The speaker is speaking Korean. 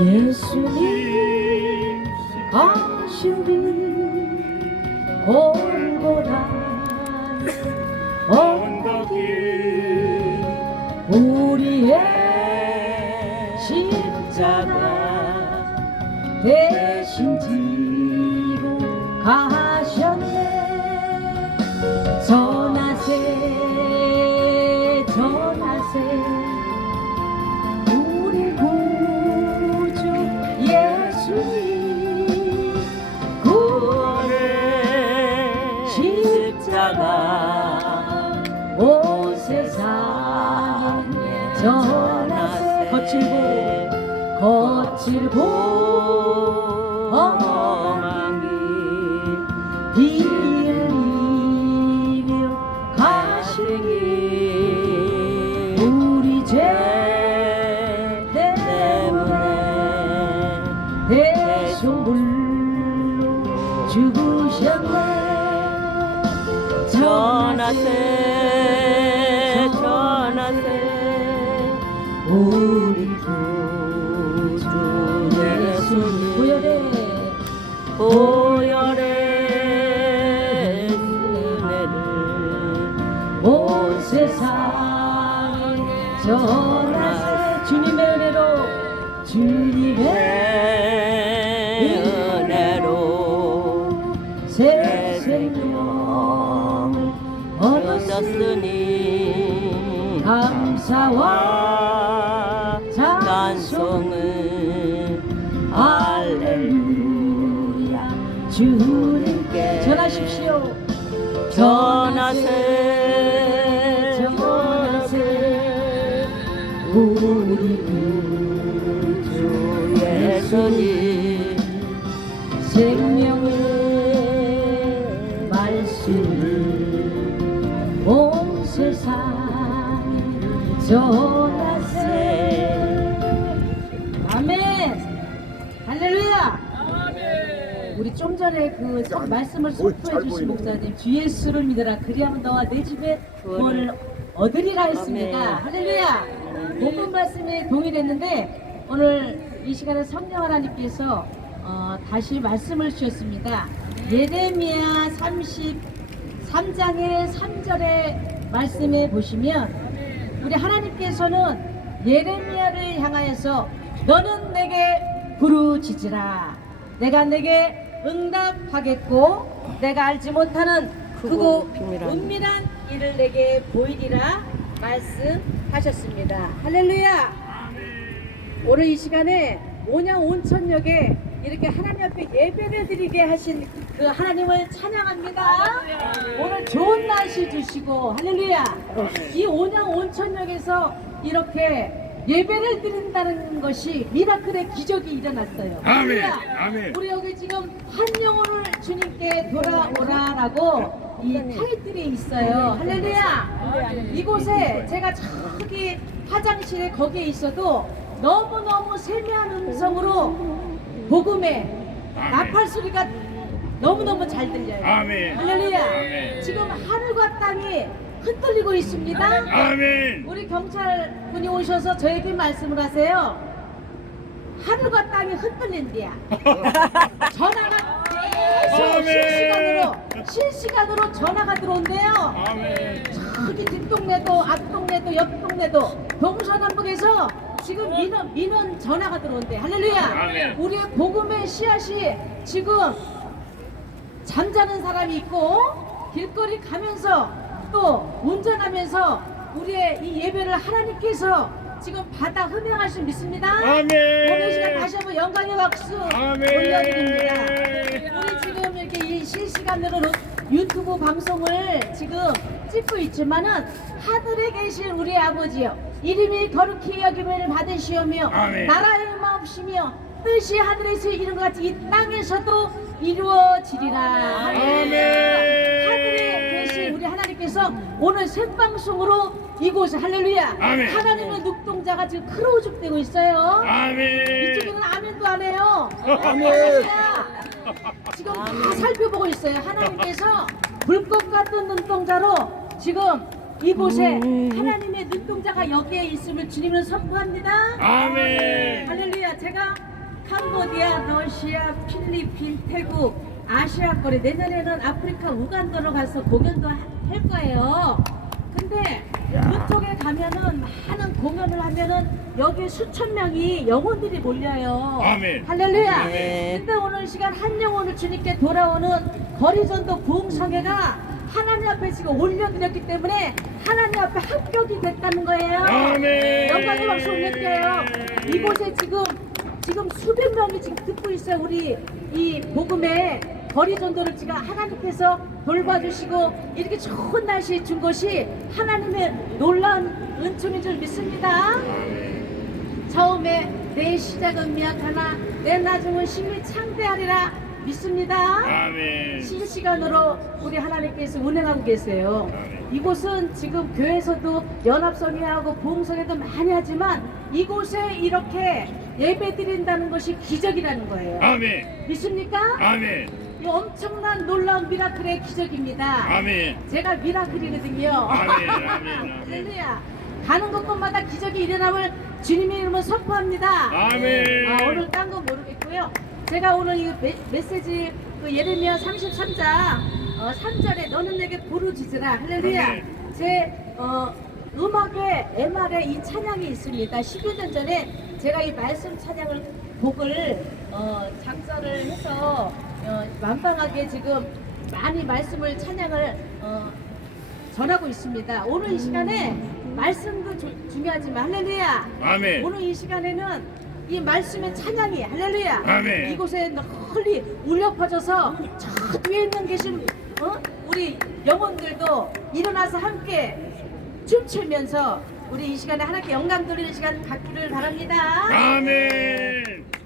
예수님 가신 길 골고다 언덕이 우리의 십자가 대신 지고 가 세상에 전하세. 거칠고 거칠고 험하기 비 흘리며 가시니 우리 죄 때문에 대속물로 죽으셨네. 전하세 전하세 우리 구주 예수님 고열에 보혈의 은혜를 온 세상에 전하세 주님의 은혜로 주님의 은혜로 새 생명을 얻었으니 감사와 찬송을 할렐루야. 주님께 전하십시오. 전하세 전하세. 우리 구주 예수님. 생명 전하세. 아멘. 할렐루야. 우리 좀 전에 그 말씀을 선포해 주신 목사님 주 예수를 믿어라. 그리하면 너와 내 집에 구원을 얻으리라 했습니다. 아멘. 할렐루야. 복음 말씀에 동일했는데 오늘 이 시간에 성령 하나님께서 어, 다시 말씀을 주셨습니다. 예레미야 33장의 3절의 말씀에 보시면 우리 하나님께서는 예레미야를 향하여서 너는 내게 부르짖으라. 내가 내게 응답하겠고 내가 알지 못하는 크고 비밀한 은밀한 일을 내게 보이리라 말씀하셨습니다. 할렐루야. 오늘 이 시간에 온양 온천역에 이렇게 하나님 앞에 예배를 드리게 하신 그 하나님을 찬양합니다. 오늘 좋은 날씨 주시고 할렐루야. 이 온양 온천역에서 이렇게 예배를 드린다는 것이 미라클의 기적이 일어났어요. 아멘. 할렐루야. 아멘. 우리 여기 지금 한 영혼을 주님께 돌아오라라고 이 타이틀이 있어요. 할렐루야. 이곳에 제가 저기 화장실에 거기에 있어도 너무너무 세미한 음성으로 복음의 나팔 소리가 너무너무 잘 들려요. 아멘. 할렐루야. 아멘. 지금 하늘과 땅이 흔들리고 있습니다. 아멘. 우리 경찰 분이 오셔서 저에게 말씀을 하세요. 하늘과 땅이 흔들린대야. 전화가 계속. 실시간으로 실시간으로 전화가 들어온대요. 아멘. 저기 뒷동네도 앞동네도 옆동네도 동서남북에서 지금 민원 민원 전화가 들어온대. 할렐루야. 아멘. 우리의 복음의 씨앗이 지금 잠자는 사람이 있고 길거리 가면서 또 운전하면서 우리의 이 예배를 하나님께서 지금 받아 수 믿습니다. 아멘. 오늘 시간 다시 한번 영광의 박수 아멘. 올려드립니다. 우리 지금 이렇게 이 실시간으로 유튜브 방송을 지금 찍고 있지만은 하늘에 계신 우리 아버지요 이름이 거룩히 여김을 받으시오며 아멘. 나라의 마옵시며 뜻이 하늘에서 이룬 것 같이 이 땅에서도 이루어지리라. 아멘. 하늘에 계신 우리 하나님께서 오늘 생방송으로 이곳에 할렐루야 아멘. 하나님의 눈동자가 지금 크로우죽되고 있어요. 아멘. 이쪽에는 아멘도 안 해요. 아멘. 지금 다 살펴보고 있어요. 하나님께서 불꽃 같은 눈동자로 지금 이곳에 하나님의 눈동자가 여기에 있음을 주님은 선포합니다. 아멘. 할렐루야. 제가 캄보디아, 러시아, 필리핀, 태국, 아시아권에 내년에는 아프리카 우간다로 가서 공연도 하- 할 거예요. 근데 그쪽에 가면은 많은 공연을 하면은 여기 수천 명이 영혼들이 몰려요. 아멘. 할렐루야. 아멘. 근데 오늘 시간 한 영혼을 주님께 돌아오는 거리전도 부흥성회가 하나님 앞에 지금 올려드렸기 때문에 하나님 앞에 합격이 됐다는 거예요. 아멘. 영광의 박수 올릴게요. 이곳에 지금 지금 수백 명이 지금 듣고 있어요. 우리 이 복음의 거리 전도를 지금 하나님께서 돌봐주시고 이렇게 좋은 날씨 준 것이 하나님의 놀라운 은총인 줄 믿습니다. 처음에 내 시작은 미약하나 내 나중은 심히 창대하리라 믿습니다. 아멘. 실시간으로 우리 하나님께서 운행하고 계세요. 이곳은 지금 교회에서도 연합성회하고 부흥성회도 많이 하지만 이곳에 이렇게 예배 드린다는 것이 기적이라는 거예요. 아멘. 믿습니까? 아멘. 이 엄청난 놀라운 미라클의 기적입니다. 아멘. 제가 미라클이거든요. 아멘, 아멘, 아멘. 할렐루야. 가는 곳곳마다 기적이 일어남을 주님의 이름으로 선포합니다. 아멘. 아, 오늘 딴 건 모르겠고요. 제가 오늘 이 메, 메시지 그 예레미야 33장 어, 3절에 너는 내게 부르짖으라 할렐루야. 아멘. 제 어, 음악에 MR에 이 찬양이 있습니다. 10여 년 전에 제가 이 말씀 찬양을 곡을 어, 작사를 해서 어, 완방하게 지금 많이 말씀을 찬양을 어, 전하고 있습니다. 오늘 이 시간에 말씀도 주- 중요하지만 할렐루야. 아멘. 오늘 이 시간에는 이 말씀의 찬양이 할렐루야. 아멘. 이곳에 널리 울려 퍼져서 저 뒤에 있는 계신 어? 우리 영혼들도 일어나서 함께 춤추면서 우리 이 시간에 하나님께 영광 돌리는 시간 갖기를 바랍니다. 아멘.